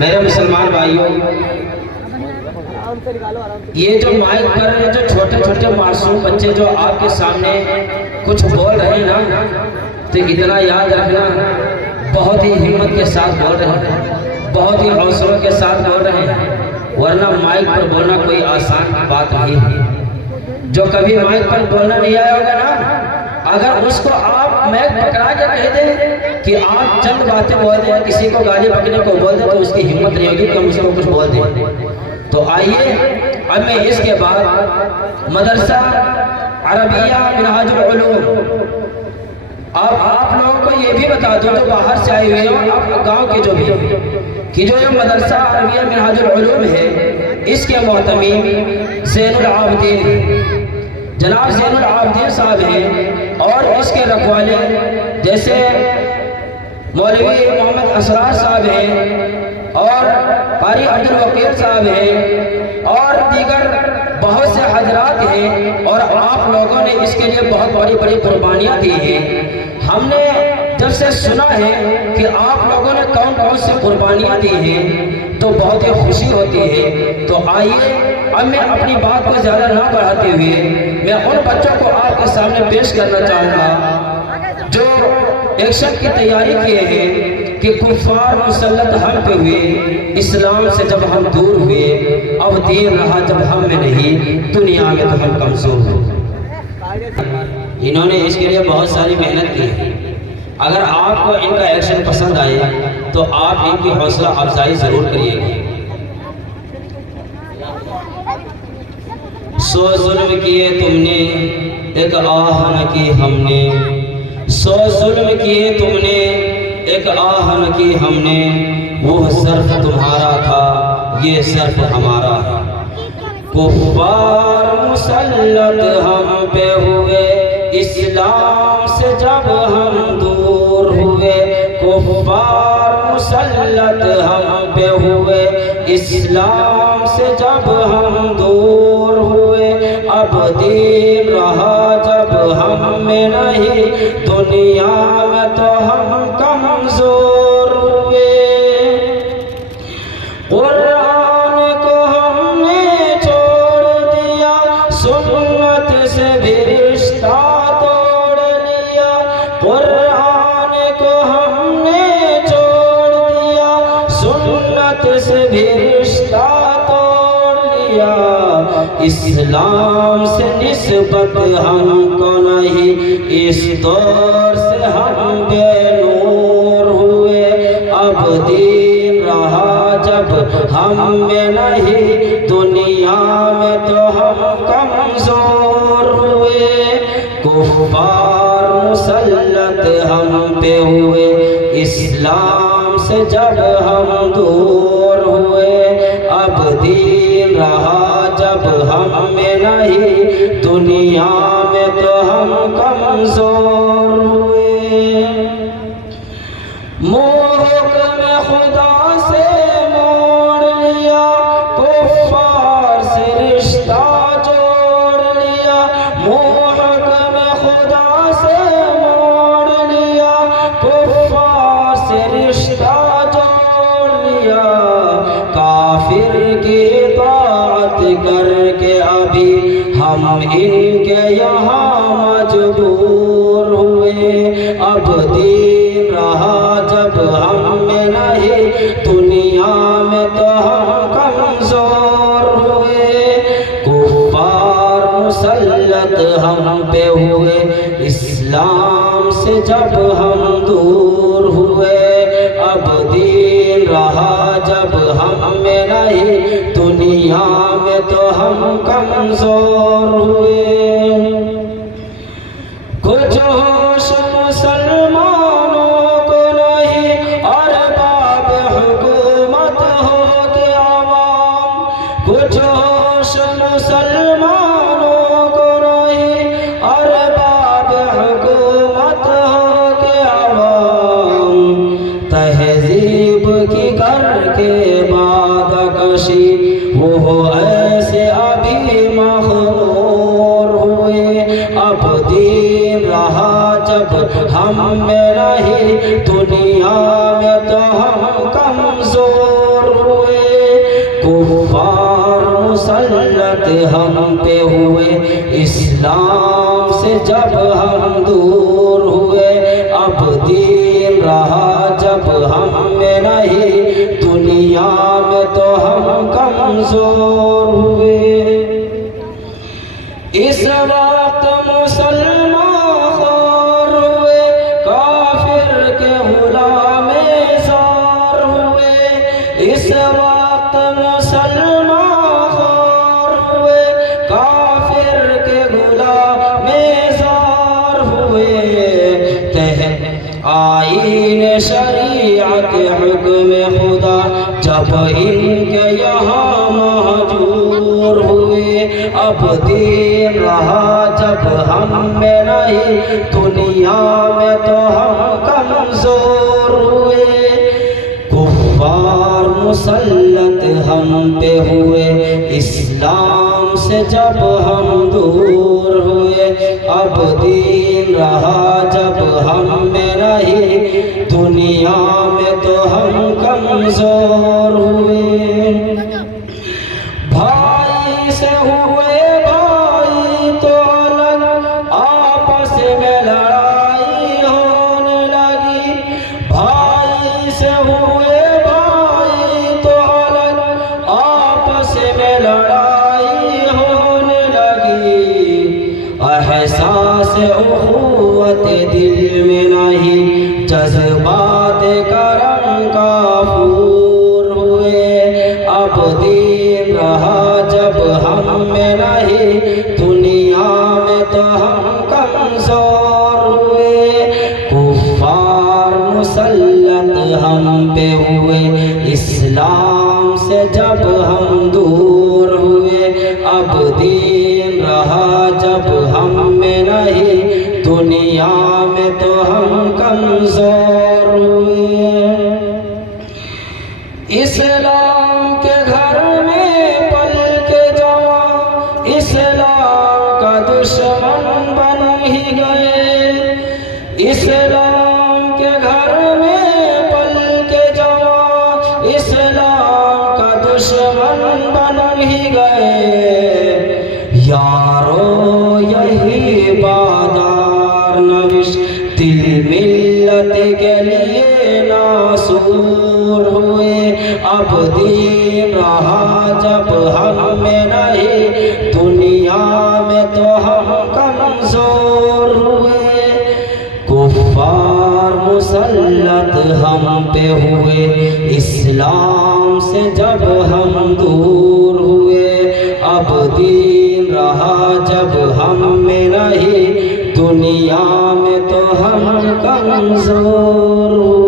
मेरे मुसलमान भाइयों, ये जो माइक पर जो छोटे छोटे मासूम बच्चे जो आपके सामने कुछ बोल रहे हैं ना, तो इतना याद रखना, बहुत ही हिम्मत के साथ बोल रहे हैं, बहुत ही हौसलों के साथ बोल रहे हैं, वरना माइक पर बोलना कोई आसान बात नहीं है। जो कभी माइक पर बोलना नहीं आया होगा ना, अगर उसको आप माइक पकड़ा के कह दें कि आप चंद बातें बोल दें, किसी को गाली पकड़ने को बोल दें, तो उसकी हिम्मत नहीं होगी कि हम उसको कुछ बोल दें। तो आइए अब मैं इसके बाद मदरसा अरबिया मिनहाजुल उलूम, और आप लोगों को ये भी बता दो जो बाहर से आए हुए हो, आप गांव के जो भी कि जो ये मदरसा अरबिया मिनहाजुल उलूम है, इसके मोहतमीम ज़ैनुल आबिदीन जनाब ज़ैनुल आबिदीन साहब हैं, और इसके रखवाले जैसे मौलवी मोहम्मद असरार साहब हैं, और कारी अब्दुल वकील साहब हैं, और दीगर बहुत से हजरात हैं, और आप लोगों ने इसके लिए बहुत बड़ी बड़ी कुर्बानियाँ दी हैं। हमने जब से सुना है कि आप लोगों ने कौन कौन सी कुर्बानियाँ दी हैं, तो बहुत ही खुशी होती है। तो आइए अब मैं अपनी बात को ज़्यादा ना बढ़ाते हुए मैं उन बच्चों को आपके सामने पेश करना चाहूँगा जो एक्शन की तैयारी किए हैं कि कुफार मुसल्लत हम पे हुए, इस्लाम से जब हम दूर हुए, अब दीन रहा जब हम में नहीं, दुनिया में तो हम कमजोर हुए। इन्होंने इसके लिए बहुत सारी मेहनत की है। अगर आपको इनका एक्शन पसंद आए तो आप इनकी हौसला अफजाई जरूर करिएगा। सो जुल्म किए तुमने एक आह न की हमने, सो जुल्म किए तुमने एक आह न की हमने, वो सर्फ तुम्हारा था ये सर्फ हमारा है। कुफ्फार मुसल्लत हम पे हुए, इस्लाम से जब हम दूर हुए, कुफ्फार मुसल्लत हम पे हुए, इस्लाम से जब हम दूर हुए, अब दीन रहा जब हम में नहीं, दुनिया में तो हम कमजोर हुए। कुरान को हमने छोड़ दिया, सुन्नत से भी रिश्ता तोड़ लिया। कुरान को हमने छोड़ दिया, सुन्नत से भी रिश्ता तोड़ लिया। इस्लाम से निस्बत हमको नहीं, इस दौर से हम बेनूर हुए, अब दीन रहा जब हम में नहीं, दुनिया में तो हम कमजोर हुए। कुफ्फार मुसल्लत हम पे हुए, इस्लाम से जब हम दूर हुए, अब दीन रहा जब हम में नहीं, दुनिया में तो हम कमजोर हुए। मोहब्बत में खुदा से मोड़ लिया, कुफ्फार से रिश्ता जोड़ लिया। मोहब्बत में खुदा से मोड़ लिया, कुफ्फार से रिश्ता जोड़ लिया। काफिर की बात करके अभी हम इनके यहाँ मजबूर हुए, अब दीन रहा जब हम में नहीं, दुनिया में तो हम कमजोर हुए। कुफ्फार मुसल्लत हम पे हुए, इस्लाम से जब हम दूर हुए, अब दीन रहा जब हम में नहीं, दुनिया में तो हम कमजोर हुए। कुछ होश मुसलमानों को नहीं, अरबाब हुकूमत हो के आवाम। कुछ होश मुसलमानों को नहीं, अरबाब हुकूमत हो के आवाम। तहजीब की करके बाद कशी वो ऐसे अभी मखमूर हुए, अब दीन रहा जब हम में नहीं, दुनिया में तो हम कमजोर हम पे हुए, इस्लाम से जब हम दूर हुए। अब दीन रहा जब हम में नहीं, दुनिया में तो हम कमजोर हुए। इस वक्त मुसलमान ख़ार हुए, काफिर के गुलाम ज़ार हुए। इस वक्त मुसलमान ख़ार हुए, काफिर के गुलाम ज़ार हुए। तहत आईन शरीयत हुक्म खुदा जब इनके यहाँ महजूर हुए। अब दीन रहा जब हम में नहीं, दुनिया में तो हम कमजोर हुए। कुफ्फार मुसल्लत हम पे हुए, इस्लाम से जब हम दूर हुए। अब दीन रहा जब हम में नहीं, दुनिया में तो हम कमजोर हुए। भाई से हुए भाई तो अलग, आपस में लड़ाई होने लगी। भाई से हुए भाई तो अलग, आपस में लड़ाई होने लगी। एहसास उख़ुवत दिल में नहीं, जज्बात करम काफूर हुए। अब दीन रहा जब हम में नहीं, दुनिया में तो हम कमजोर हुए। कुफ्फार मुसल्लत हम पे हुए, इस्लाम से जब हम दूर हुए। अब दीन रहा जब हम में नहीं, दुनिया में तो हम कमजोर हुए। इस्लाम के घर में पल के जवान, इस्लाम का दुश्मन बन ही गए। इस्लाम के घर में पल के जवान, इस्लाम का दुश्मन बन ही गए। यारो यही बादार नविश, दिल मिल्लत के लिए नासूर हुए। अब दीन रहा जब हम में नहीं, दुनिया में तो हम कमजोर हुए। कुफ्फार मुसल्लत हम पे हुए, इस्लाम से जब हम दूर हुए। अब दीन रहा जब हम में नहीं, दुनिया में तो हम कमजोर हुए।